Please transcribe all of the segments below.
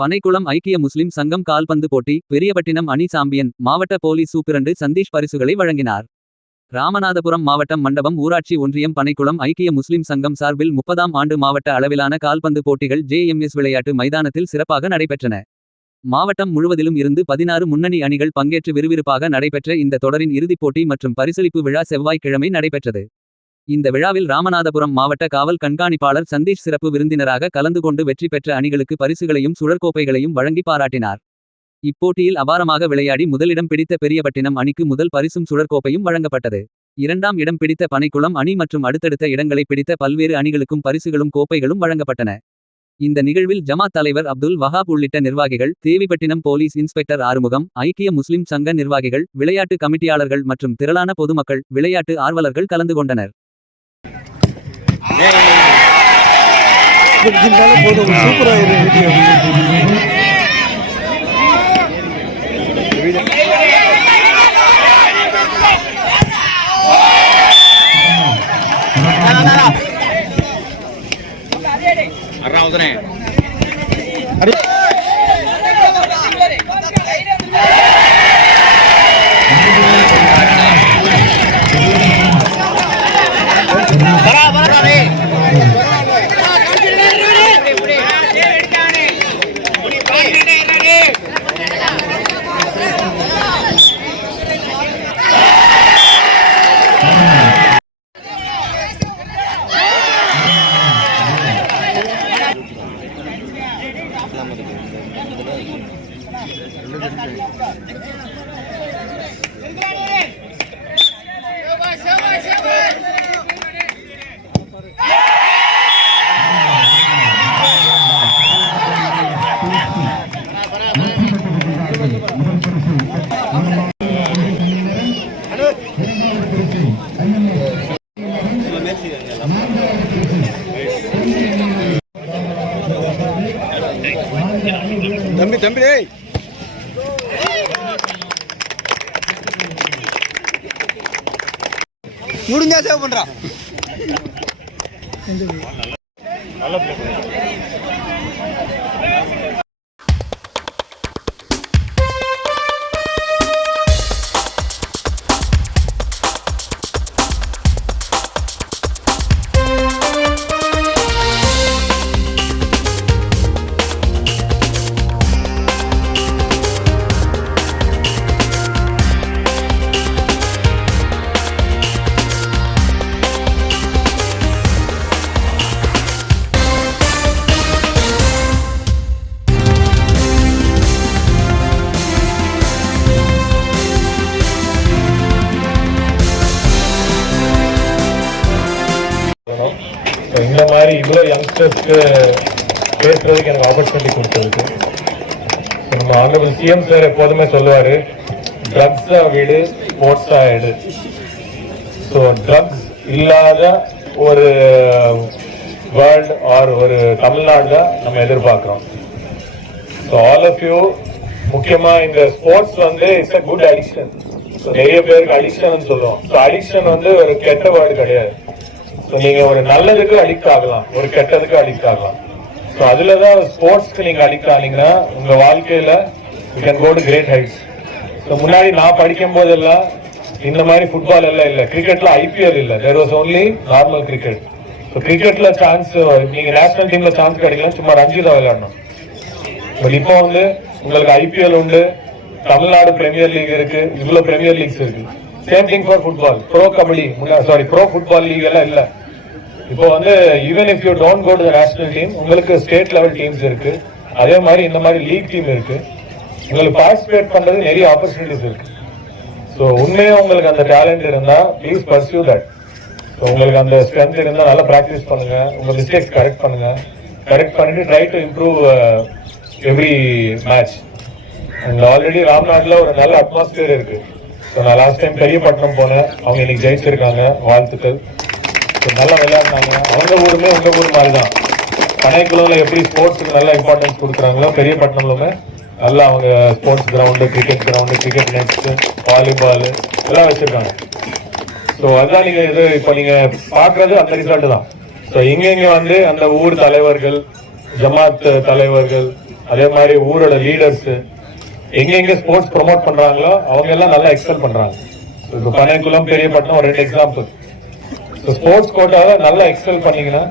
பனைக்குளம் ஐக்கிய முஸ்லிம் சங்கம் கால்பந்து போட்டி பெரியபட்டினம் அணி சாம்பியன். மாவட்ட போலீஸ் சூப்பிரண்டு சந்தீஷ் பரிசுகளை வழங்கினார். ராமநாதபுரம் மாவட்டம் மண்டபம் ஊராட்சி ஒன்றியம் பனைக்குளம் ஐக்கிய முஸ்லிம் சங்கம் சார்பில் 30ஆம் ஆண்டு மாவட்ட அளவிலான கால்பந்து போட்டிகள் JMS விளையாட்டு மைதானத்தில் சிறப்பாக நடைபெற்றன. மாவட்டம் முழுவதிலும் இருந்து 16 முன்னணி அணிகள் பங்கேற்று விறுவிறுப்பாக நடைபெற்ற இந்த தொடரின் இறுதிப் போட்டி மற்றும் பரிசளிப்பு விழா செவ்வாய்க்கிழமை நடைபெற்றது. இந்த விழாவில் ராமநாதபுரம் மாவட்ட காவல் கண்காணிப்பாளர் சந்தீஷ் சிறப்பு விருந்தினராக கலந்து கொண்டு வெற்றி பெற்ற அணிகளுக்கு பரிசுகளையும் சுழற்கோப்பைகளையும் வழங்கி பாராட்டினார். இப்போட்டியில் அபாரமாக விளையாடி முதலிடம் பிடித்த பெரியபட்டினம் அணிக்கு முதல் பரிசும் சுழற்கோப்பையும் வழங்கப்பட்டது. 2ஆம் இடம் பிடித்த பனைக்குளம் அணி மற்றும் அடுத்தடுத்த இடங்களை பிடித்த பல்வேறு அணிகளுக்கும் பரிசுகளும் கோப்பைகளும் வழங்கப்பட்டன. இந்த நிகழ்வில் ஜமாத் தலைவர் அப்துல் வஹாப் உள்ளிட்ட நிர்வாகிகள், தேவிப்பட்டினம் போலீஸ் இன்ஸ்பெக்டர் ஆறுமுகம், ஐக்கிய முஸ்லிம் சங்க நிர்வாகிகள், விளையாட்டு கமிட்டியாளர்கள் மற்றும் திரளான பொதுமக்கள், விளையாட்டு ஆர்வலர்கள் கலந்து கொண்டனர். தம்பி தம்பி டேய் முடிஞ்சா சேவ் பண்றா. இந்த மாதிரி இவ்வளோ யங்ஸ்டர்ஸ்க்கு பேசுறதுக்கு எனக்கு ஆப்பர்ச்சுனிட்டி கொடுத்ததுக்கு நம்ம ஆனரபிள் சிஎம் சார் எப்போதுமே சொல்லுவார், ட்ரக்ஸா வீடு ஸ்போர்ட்ஸா எடு. ஸோ ட்ரக்ஸ் இல்லாத ஒரு வேர்ல்டு ஆர் ஒரு தமிழ்நாடு தான் நம்ம எதிர்பார்க்குறோம். ஸோ ஆல் ஆஃப் யூ, முக்கியமாக இந்த ஸ்போர்ட்ஸ் வந்து it's a good addiction. So நிறைய பேருக்கு அடிக்ஷன் சொல்லுவோம். ஸோ அடிக்ஷன் வந்து ஒரு கெட்ட வேர்டு கிடையாது. ஸோ நீங்க ஒரு நல்லதுக்கு அடிக்ட் ஆகலாம், ஒரு கெட்டதுக்கு அடிக்ட் ஆகலாம். ஸோ அதுலதான் ஸ்போர்ட்ஸ்க்கு நீங்க அடிக்ட் ஆனீங்கன்னா உங்க வாழ்க்கையில you can go to great heights. So முன்னாடி நான் படிக்கும் போதெல்லாம் இந்த மாதிரி ஃபுட்பால் எல்லாம் இல்லை, கிரிக்கெட்ல IPL இல்லை, there was only normal cricket. So கிரிக்கெட்ல சான்ஸ் நீங்க நேஷனல் டீம்ல சான்ஸ் கிடைக்கலாம், சும்மா ரஞ்சி தான் விளையாடணும். பட் இப்போ வந்து உங்களுக்கு IPL உண்டு, தமிழ்நாடு பிரீமியர் லீக் இருக்கு, இவ்வளவு பிரீமியர் லீக்ஸ் இருக்கு. Same thing for football. Pro kabaddi pro football league எல்லாம் இல்ல. இப்போ வந்து even if you don't go to the national team, உங்களுக்கு ஸ்டேட் லெவல் டீம்ஸ் இருக்கு. அதே மாதிரி இந்த மாதிரி லீக் டீம் இருக்கு. உங்களுக்கு பார்ட்டிசிபேட் பண்றது நிறைய ஆப்பர்ச்சுனிட்டிஸ் இருக்கு. ஸோ உண்மையா உங்களுக்கு அந்த டேலண்ட் இருந்தா ப்ளீஸ் பர்சியூ தட். ஸோ உங்களுக்கு அந்த ஸ்ட்ரென்த் இருந்தா நல்லா ப்ராக்டிஸ் பண்ணுங்க, உங்க மிஸ்டேக்ஸ் கரெக்ட் பண்ணுங்க. கரெக்ட் பண்ணிட்டு try to improve every match. And already ராம்நாட்டில் ஒரு நல்ல அட்மாஸ்பியர் இருக்கு. ஸோ நான் லாஸ்ட் டைம் பெரியப்பட்டினம் போனேன், அவங்க இன்னைக்கு ஜெயிச்சிருக்காங்க, வாழ்த்துக்கள். ஸோ நல்லா விளையாடுனாங்க. அவங்க ஊருமே உங்க ஊர் மாதிரி தான். பனைக்குளம்ல எப்படி ஸ்போர்ட்ஸுக்கு நல்ல இம்பார்ட்டன்ஸ் கொடுக்குறாங்களோ, பெரியப்பட்டினம்லுமே நல்லா அவங்க sports ground, cricket ground, cricket nets, volleyball எல்லாம் வச்சிருக்காங்க. ஸோ அதான் நீங்க இது இப்போ நீங்க பாக்குறது அந்த ரிசல்ட் தான். ஸோ இங்க வந்து அந்த ஊர் தலைவர்கள், ஜமாத் தலைவர்கள், அதே மாதிரி ஊரோட லீடர்ஸ் எங்க ஸ்போர்ட்ஸ் ப்ரொமோட் பண்றாங்களோ அவங்க எல்லாம் நல்லா எக்ஸல் பண்றாங்க. இப்போ பனைக்குளம், பெரியப்பட்டினம் ஒரு 2 எக்ஸாம்பிள். ஸ்போர்ட்ஸ் கோட்டாவை நல்லா எக்ஸல் பண்ணீங்கன்னா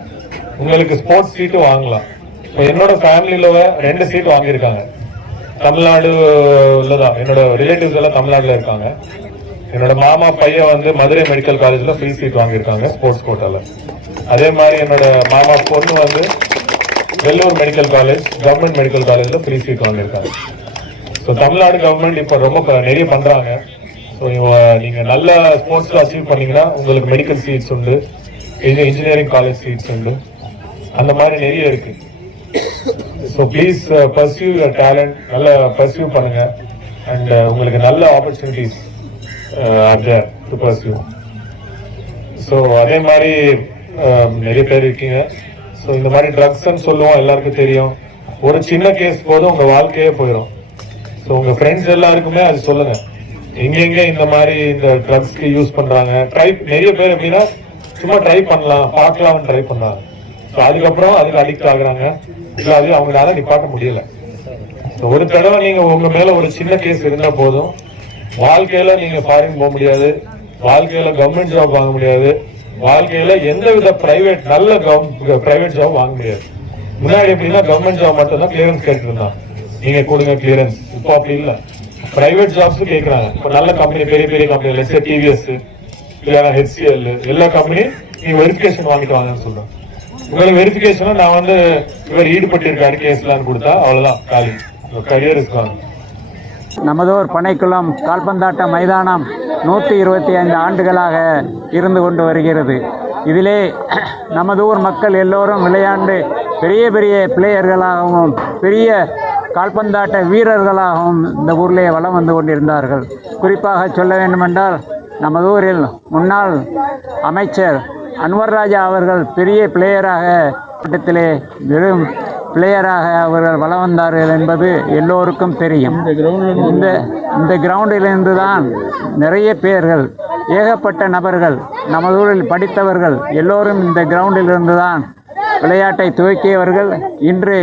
உங்களுக்கு ஸ்போர்ட்ஸ் சீட்டு வாங்கலாம். இப்போ என்னோட ஃபேமிலியில 2 சீட் வாங்கியிருக்காங்க. தமிழ்நாடுல தான் என்னோட ரிலேட்டிவ்ஸ் எல்லாம் தமிழ்நாடுல இருக்காங்க. என்னோட மாமா பையன் வந்து மதுரை மெடிக்கல் காலேஜ்ல ஃப்ரீ சீட் வாங்கியிருக்காங்க ஸ்போர்ட்ஸ் கோட்டால. அதே மாதிரி என்னோட மாமா பொண்ணு வந்து Vellore medical college, government medical காலேஜ்ல ஃப்ரீ சீட் வாங்கியிருக்காங்க. ஸோ தமிழ்நாடு கவர்மெண்ட் இப்போ ரொம்ப நிறைய பண்றாங்க. ஸோ நீங்க நல்ல ஸ்போர்ட்ஸ்ல அச்சீவ் பண்ணீங்கன்னா உங்களுக்கு மெடிக்கல் சீட்ஸ் உண்டு, இன்ஜினியரிங் காலேஜ் சீட்ஸ் உண்டு, அந்த மாதிரி நிறைய இருக்கு. So please pursue your talent, நல்லா பர்சியூ பண்ணுங்க. அண்ட் உங்களுக்கு நல்ல opportunities are there to pursue. So அதே மாதிரி நிறைய பேர் இருக்கீங்க. ஸோ இந்த மாதிரி ட்ரக்ஸ்ன்னு சொல்லுவோம், எல்லாருக்கும் தெரியும். ஒரு சின்ன கேஸ் போதும் உங்க வாழ்க்கையே போயிடும். ஸோ உங்க ஃப்ரெண்ட்ஸ் எல்லாருக்குமே அது சொல்லுங்க, எங்கெங்க இந்த மாதிரி இந்த ட்ரக்ஸ்க்கு யூஸ் பண்றாங்க. நிறைய பேர் எப்படின்னா சும்மா ட்ரை பண்ணலாம், பார்க்கலாம்னு ட்ரை பண்றாங்க. ஸோ அதுக்கப்புறம் அதுக்கு அடிக்ட் ஆகுறாங்க. இல்லை அது அவங்களால நிப்பாட்ட முடியல. ஸோ ஒரு தடவை நீங்க உங்க மேல ஒரு சின்ன கேஸ் இருந்தா போதும், வாழ்க்கையில நீங்க ஃபாரின் போக முடியாது, வாழ்க்கையில கவர்மெண்ட் ஜாப் வாங்க முடியாது, வாழ்க்கையில எந்தவித பிரைவேட் நல்ல பிரைவேட் ஜாப் வாங்க முடியாது. முன்னாடி எப்படின்னா கவர்மெண்ட் ஜாப் மட்டும் தான் கிளியரன்ஸ் கேட்டு இருந்தாங்க, நீங்க கொடுங்க கிளியரன்ஸ். இப்போ அப்படி இல்ல, பிரைவேட் ஜாப்ஸ் கேட்கறாங்க. இப்போ நல்ல கம்பெனி, பெரிய பெரிய கம்பெனி, லெட்ஸ் டிவிஎஸ் இல்ல HCL, எல்லா கம்பெனியும் நீங்க வெரிஃபிகேஷன் வாங்கிட்டு வாங்கன்னு சொல்றேன். உங்களுக்கு வெரிஃபிகேஷன் நான் வந்து இவர் ஈடுபட்டிருக்காரு கேஸ்லான்னு கொடுத்தா அவ்வளவுதான், காலி, கரியர் இருக்காங்க. நமதூர் பனைக்குளம் கால்பந்தாட்ட மைதானம் 125 ஆண்டுகளாக இருந்து கொண்டு வருகிறது. இதிலே நமதூர் மக்கள் எல்லோரும் விளையாண்டு பெரிய பெரிய பிளேயர்களாகவும் பெரிய கால்பந்தாட்ட வீரர்களாகவும் இந்த ஊரிலே வலம் வந்து கொண்டிருந்தார்கள். குறிப்பாக சொல்ல வேண்டுமென்றால் நமதூரில் முன்னாள் அமைச்சர் அன்வர் ராஜா அவர்கள் பெரிய பிளேயராக கூட்டத்திலே வெறும் பிளேயராக அவர்கள் வலம் வந்தார்கள் என்பது எல்லோருக்கும் தெரியும். இந்த கிரவுண்டிலிருந்து தான் நிறைய பேர்கள், ஏகப்பட்ட நபர்கள், நமது ஊரில் படித்தவர்கள் எல்லோரும் இந்த கிரவுண்டிலிருந்து தான் விளையாட்டை துவக்கியவர்கள். இன்று